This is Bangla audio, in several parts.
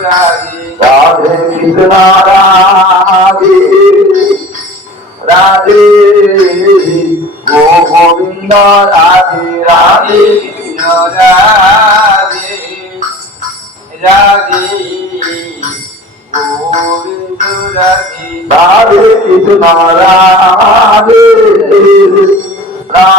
রাধে কৃষ্ণ রাধে রাধে গোবিন্দ রাধে রাধে কৃষ্ণ রাধে রাধে গোবিন্দ রাধে রাধে রাধে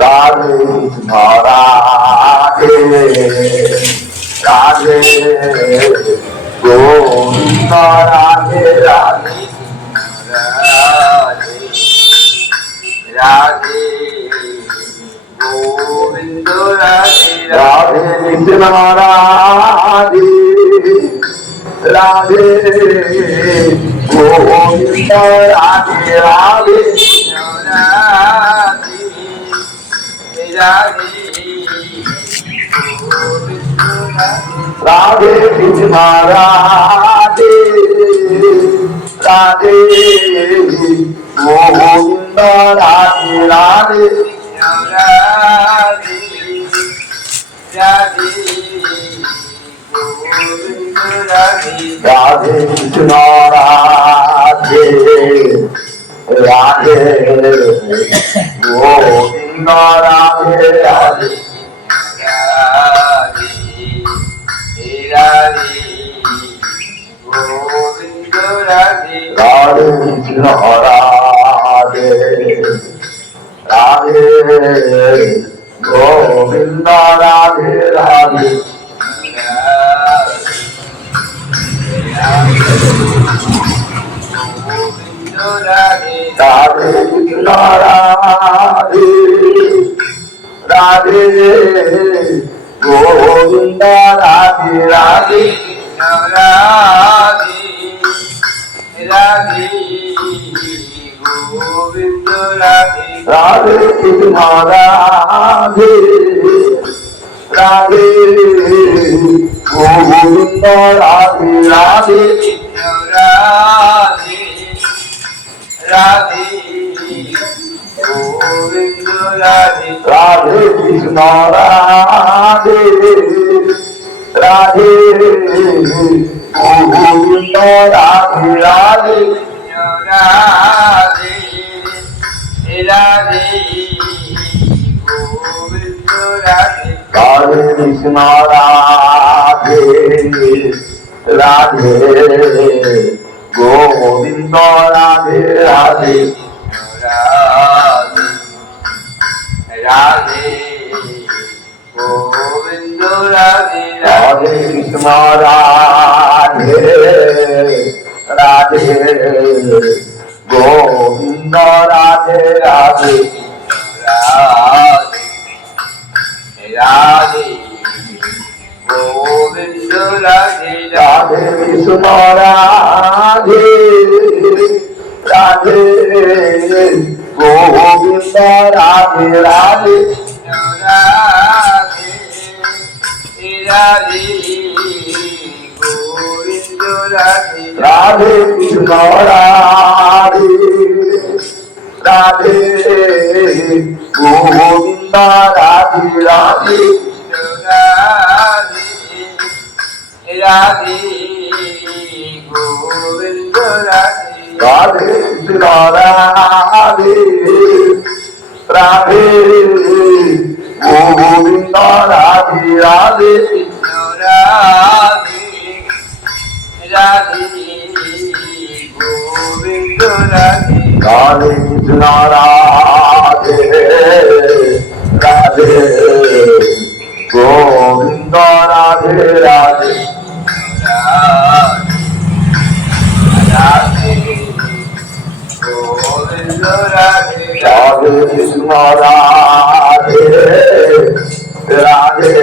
রাধে রাধে গোবিন্দ রাধে রাধে রাধে গোবিন্দ রাধে রাধে কৃষ্ণ রাধে রাধে গোবিন্দ রাধে রাধে রাধে কৃষ্ণ রাধে রাধে গোবিন্দ রাধে রাধে। রাধে কৃষ্ণ রাধে গোবিন্দ রাধে রাধে রাধে কৃষ্ণ রাধে রাধে গোবিন্দ রাধে রাধে রাধে কৃষ্ণ রাধে রাধে রাধে গোবিন্দ রাধে রাধে রাধে রাধে গোবিন্দ রাধে রাধে কৃষ্ণ রাধে রাধে গোবিন্দ রাধে রাধে রাধে রাধে গোবিন্দ রাধে রাধে কৃষ্ণ রাধে রাধে গোবিন্দ রাধে রাধে। রাধে রাধে গোবিন্দ রাধে রাধে কৃষ্ণ রাধে রাধে গোবিন্দ রাধে রাধে রাধে রাধে। গোবিন্দ রাধে রাধে। কৃষ্ণ রাধে রাধে গোবিন্দ রাধে রাধে। রাধে রাধে গোবিন্দ রাধে। রাধে কৃষ্ণ রাধে। রাধে গোবিন্দ রাধে রাধে। রাধে রাধে গোবিন্দ রাধে। রাধে কৃষ্ণ রাধে। রাধে গোবিন্দ রাধে রাধে রাধে রাধে গোবিন্দ রাধে রাধে কৃষ্ণ রাধে রাধে রাধে কৃষ্ণ রাধে রাধে